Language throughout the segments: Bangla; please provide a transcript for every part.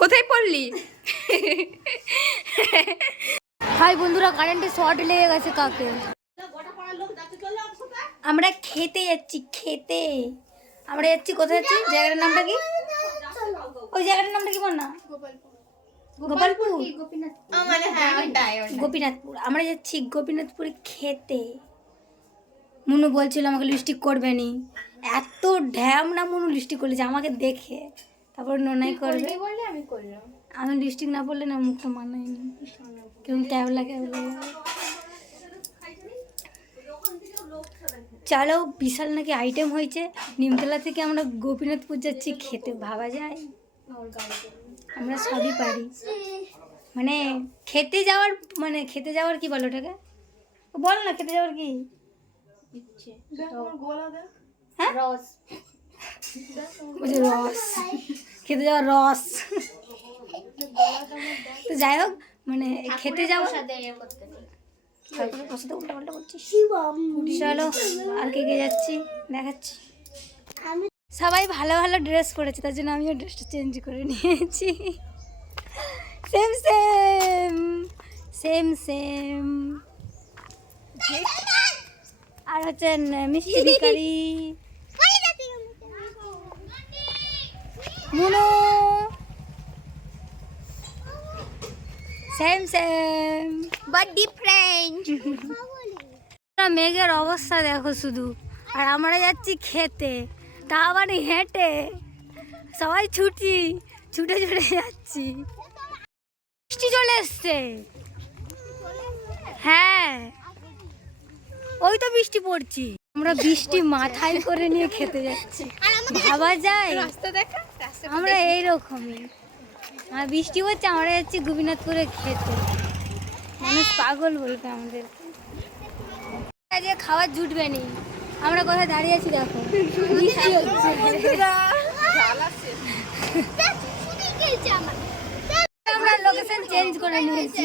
কোথায় পড়লি? হাই বন্ধুরা কারেন্টে শর্ট লেগে গেছে কাকে? আমরা খেতে যাচ্ছি খেতে। আমরা যাচ্ছি কোথায় যাচ্ছি? জায়গাটার নামটা কি? ওই জায়গাটার নামটা কি বল না? গোপালপুর। মানে হ্যাঁ। গোপীনাথপুর। আমরা যাচ্ছি গোপীনাথপুরে খেতে। মুনু বলছিল আমাকে লিপস্টিক করবে নি। এত ঢ্যাম না মুনু লিপস্টিক করেছে আমাকে দেখে। তারপর নোনাই করবে করবি বলে আমি করলাম। আমি লিপস্টিক না পরলে না মুখটা মানায়নি। কেমন ক্যাবলা ক্যাবলা লাগে। চলো বিশাল নাকি আইটেম হয়েছে। নিমতলা থেকে আমরা গোপীনাথপুর যাচ্ছি খেতে ভাবা যায়। আমরা সবই পারি। মানে খেতে যাওয়ার মানে খেতে যাওয়ার কি বলো ওটাকে? বল না খেতে যাওয়ার কি? হ্যাঁ? রস। খেতে যাওয়ার রস। তো যাই হোক মানে খেতে যাওয়া। ঠাকুরের প্রসাদে উল্টা পাল্টা চলো আর কে কে যাচ্ছি? দেখাচ্ছি। সবাই ভালো ভালো ড্রেস পরেছে তার জন্য আমিও ড্রেসটা চেঞ্জ করে নিয়েছি। সেম সেম সেম সেম আর হচ্ছে মিষ্টি ভিকারি মুনো। সেম সেম বাট ডিফারেন্ট মেঘের অবস্থা দেখো শুধু। আর আমরা যাচ্ছি খেতে। তা আবার হেঁটে। সবাই ছুটি। ছুটে ছুটে যাচ্ছি। বৃষ্টি চলে এসছে। হ্যাঁ। ওই তো বৃষ্টি পড়ছি। আমরা বৃষ্টি মাথায় করে নিয়ে খেতে যাচ্ছি। ভাবা যায়? রাস্তা দেখা? রাস্তা আমরা এইরকমই। আর বৃষ্টি হচ্ছে আমরা যাচ্ছি গোপীনাথপুরে খেতে। মানুষ পাগল বলবে আমাদের। আজকে খাবার জুটবে নি আমরা কোথায় দাঁড়িয়ে আছি দেখো। বৃষ্টি হচ্ছে। আমরা। লোকেশন চেঞ্জ করে নিয়েছি।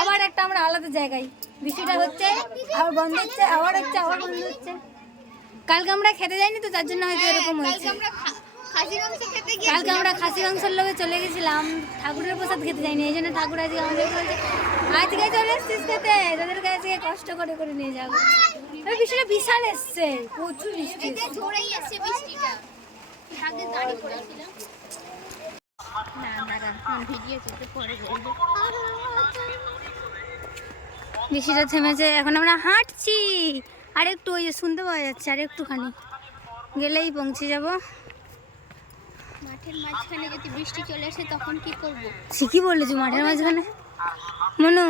আবার একটা আমরা আলাদা জায়গায়। বৃষ্টিটা হচ্ছে আবার বন্ধ হচ্ছে আবার হচ্ছে আবার বন্ধ হচ্ছে। কালকে আমরা খেতে যাইনি তো তার জন্য হয়তো এরকম হয়েছে। খেতে গিয়ে কালকে আমরা খাসি মাংসের লোভে চলে গেছিলাম। ঠাকুরের প্রসাদ খেতে যাইনি এই জন্য ঠাকুর আজকে আমাদের বলছে আজকে চলে এসছিস খেতে? তোদের কাছে কষ্ট করে করে নিয়ে যাব। বৃষ্টিটা বিশাল এসছে প্রচুর বৃষ্টি। এতে ঝরেই আসছে বৃষ্টিটা আগে দাঁড়ি পড়েছিলাম না দাঁড়া ভিডিও করতে পরে বলব বৃষ্টিটা থেমেছে এখন আমরা হাঁটছি। আর একটু ওই যে শুনতে পাওয়া যাচ্ছে আর একটুখানি গেলেই পৌঁছে যাব। মাঠের মাঝখানে যদি বৃষ্টি চলে আসে তখন কি করব? ঠিকই বলেছ মাঠের মাঝখানে। মনু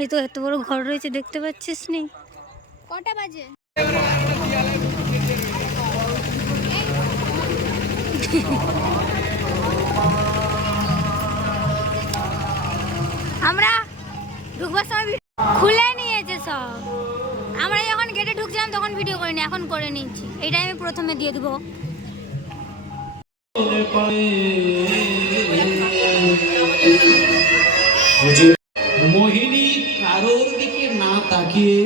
এই তো এত বড় ঘর রয়েছে দেখতে পাচ্ছিস নি? কটা বাজে? আমরা ঢুকবার সময় খুলে নিয়েছে সব। আমরা যখন গেটে ঢুকছিলাম তখন ভিডিও করিনি, এখন করে নিচ্ছি। এইটাই আমি প্রথমে দিয়ে দেবো। মোহিনী কারোর দিকে না তাকিয়ে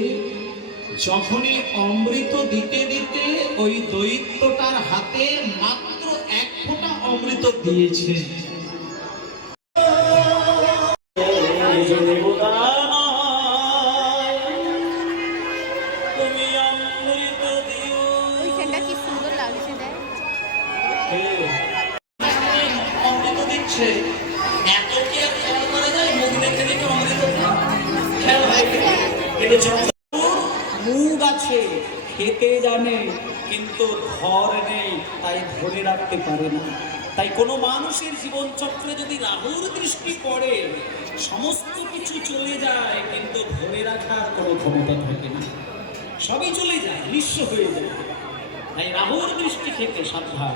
যখনই অমৃত দিতে দিতে ওই দৈত্যটার হাতে মাত্র এক ফোঁটা অমৃত দিয়েছে। ঘর নেই, তাই ধরে রাখতে পারে না। তাই কোনো মানুষের জীবন চক্রে যদি রাহুর দৃষ্টি পড়ে, সমস্ত কিছু চলে যায়, কিন্তু ধরে রাখার কোনো ক্ষমতা থাকে না। সবই চলে যায়, নিঃস্ব হয়ে যায়। তাই রাহুর দৃষ্টি থেকে সাবধান।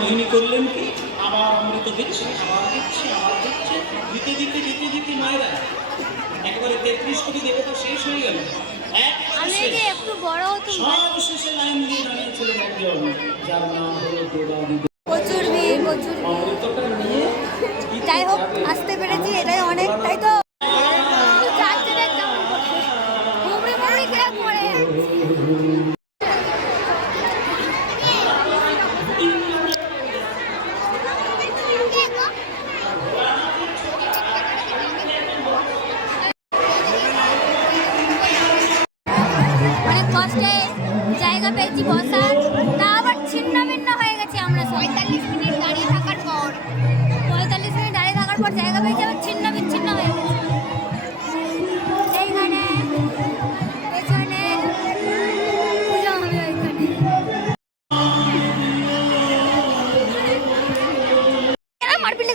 মোহিনী করলেন কি? আবার অমৃত দিচ্ছে, আবার দিচ্ছে আবার দিচ্ছে। দিতে দিতে দিতে দিতে মায়েরা, একেবারে তেত্রিশ কোটি দেবতা শেষ হয়ে গেল। আমি শেষ। একটু বড় হতো সব শেষে লাইন দিয়ে দাঁড়িয়েছিলেন একজন যার নাম হলো পর জায়গা পেয়েছি আবার ছিন্ন বিচ্ছিন্ন হয়ে গেছে।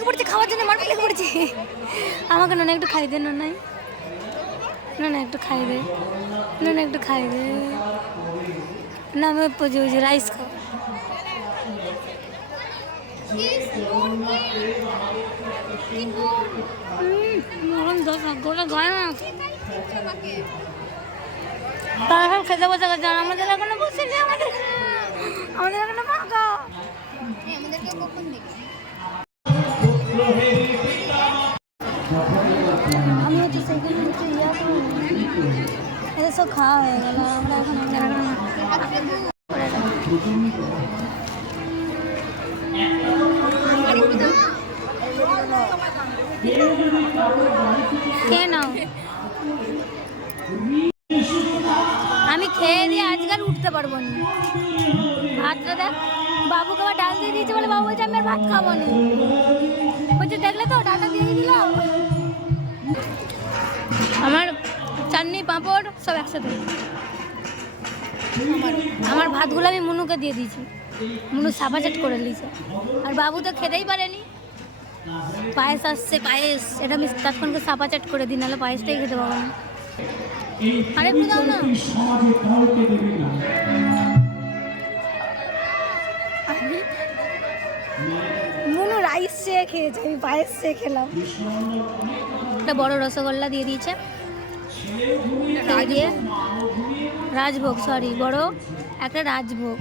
পড়ছে, খাওয়ার জন্য মারপিট পড়ছে। আমাকে নয় একটু খাই দে নয় না একটু খাই দে না একটু খাই দে। না, আমি পুজো পুজো রাইস খাও তারা সব খেতে বসে গেছে আমাদের এখনও বসেনি আমাদের আমাদের এখনও হচ্ছে সেখানে খাওয়া হয়ে গেল আমরা এখন খেয়ে নাও। আমি খেয়ে দিয়ে আজকাল উঠতে পারব না। ভাতটা দেখ, বাবুকে আবার ডাল দিয়ে দিয়েছে বলে বাবু বলছে, আমি আর ভাত খাব না। বলছে, দেখলে তো, ডালটা দিয়ে দিল। আমার চাটনি, পাঁপড় সব একসাথে। আমার ভাতগুলো আমি মুনুকে দিয়ে দিয়েছি। মুনু সাবাচাট করে নিয়েছে। আর বাবু তো খেতেই পারেনি। পায়েস আসছে পায়েস। এটা আমি তৎক্ষণকে সাপাচাট করে দিই নাহলে পায়েসটাই খেতে পাবো না। আরে একটু দাও না। মুনু রাইস চেয়ে খেয়েছে আমি পায়েস চেয়ে খেলাম। একটা বড় রসগোল্লা দিয়ে দিয়েছে। দিয়ে। রাজভোগ সরি বড় একটা রাজভোগ।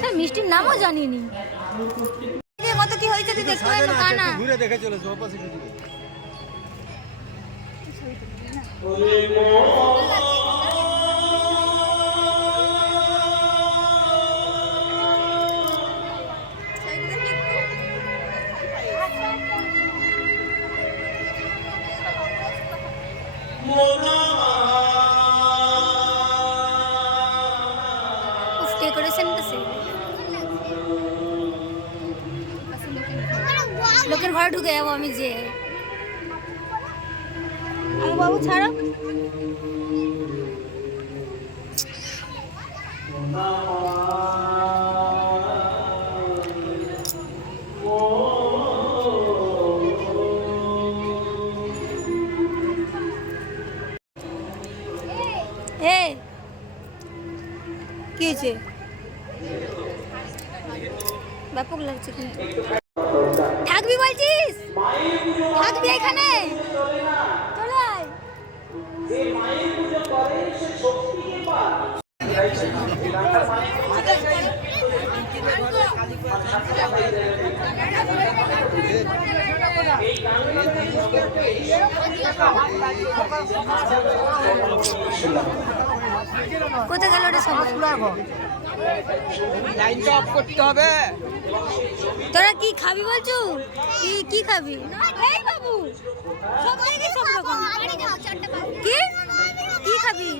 হ্যাঁ মিষ্টির নামও জানিনি। কি হয়েছে তুই দেখতে পারল তা না ঘুরে দেখে চলেছে ওপাশে কিছু উফ ডেকোরেশনটা সে। লোকের ঘরে ঢুকে যাব আমি যে। আমি বাবু ছাড়ো। কি হয়েছে? ব্যাপক লাগছে কিন্তু। থাকবি বলছিস? থাকবি এখানে? কোথায় গেল ওটা সব? লাইনটা অফ করতে হবে। তোরা কি খাবি বলছো? কি কি খাবি? এই বাবু সব জায়গায় সব রকম। কি? কি খাবি?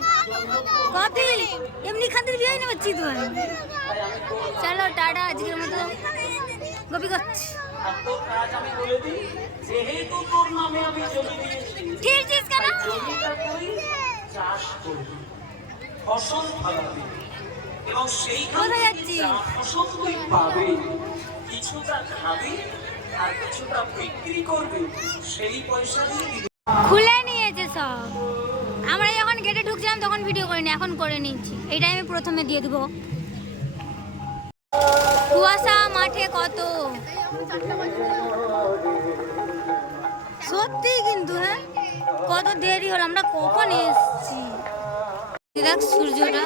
কফি? এমনি খাতে বিয়ে না বাচ্চি তো চলো টাটা আজকের মতো গোপী গছ আজ আমি বলে দিই যেহেতু তোর নামে আমি জমি দিয়েছি ঠিকছিস কেন ফসল ফলাবি এবং সেইখান পাবি কিছুটা খাবি আর কিছুটা বিক্রি করবি সেই পয়সা দিয়ে খুলে নিয়েছে সব। আমরা যখন গেটে ঢুকছিলাম তখন ভিডিও করিনি এখন করে নিচ্ছি। এইটাই আমি প্রথমে দিয়ে দেবো। কুয়াশা মাঠে কত? সত্যি কিন্তু হ্যাঁ? কত দেরি হলো আমরা কখন এসছি? দেখ সূর্যটা।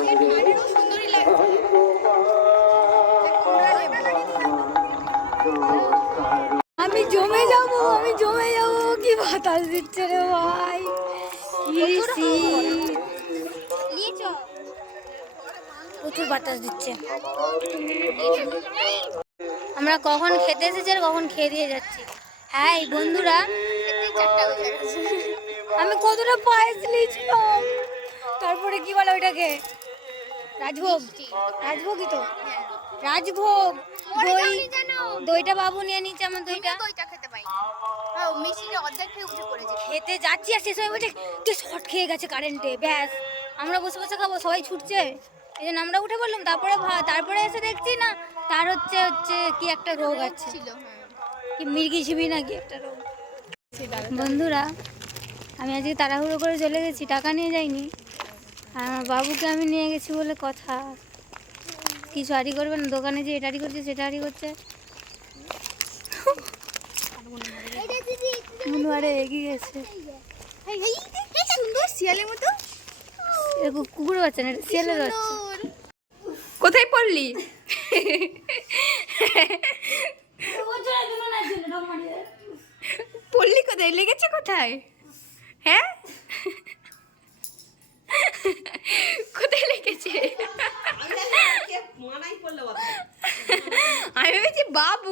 আমি জমে যাব, আমি জমে যাব, কি বাতাস দিচ্ছে রে ভাই। প্রচুর বাতাস দিচ্ছে। আমরা কখন খেতে এসেছি আর কখন খেয়ে দিয়ে যাচ্ছি। হ্যাঁ এই বন্ধুরা, আমি কতটা পায়েস নিয়েছিলাম। তারপরে কি বলে ওইটাকে? রাজভোগ। রাজভোগই তো। রাজভোগ দই। দইটা বাবু নিয়ে নিচ্ছে আমার দইটা। দইটা খেতে পাই। হ্যাঁ খেতে যাচ্ছি আর সে সময় বলছে কি শর্ট খেয়ে গেছে কারেন্টে ব্যাস। আমরা বসে বসে খাব সবাই ছুটছে। এই জন্য আমরা উঠে পড়লাম তারপরে তারপরে এসে দেখছি না তার হচ্ছে হচ্ছে কি একটা রোগ আছে। হ্যাঁ। কি মির্গি ছিবি নাকি একটা রোগ। বন্ধুরা আমি আজকে তাড়াহুড়ো করে চলে গেছি টাকা নিয়ে যাইনি। আর আমার বাবুকে আমি নিয়ে গেছি বলে কথা। কিছু আড়ি করবে না? দোকানে যে এটা আড়ি করছে, সেটা আড়ি করছে। মনে আরে এগিয়ে গেছে। শিয়ালের মতো কুকুর বাচ্চা না, এটা শিয়ালের বাচ্চা। কোথায় পড়লি? পড়লি কোথায়? লেগেছে কোথায়? হ্যাঁ কোথায় লেগেছে আমি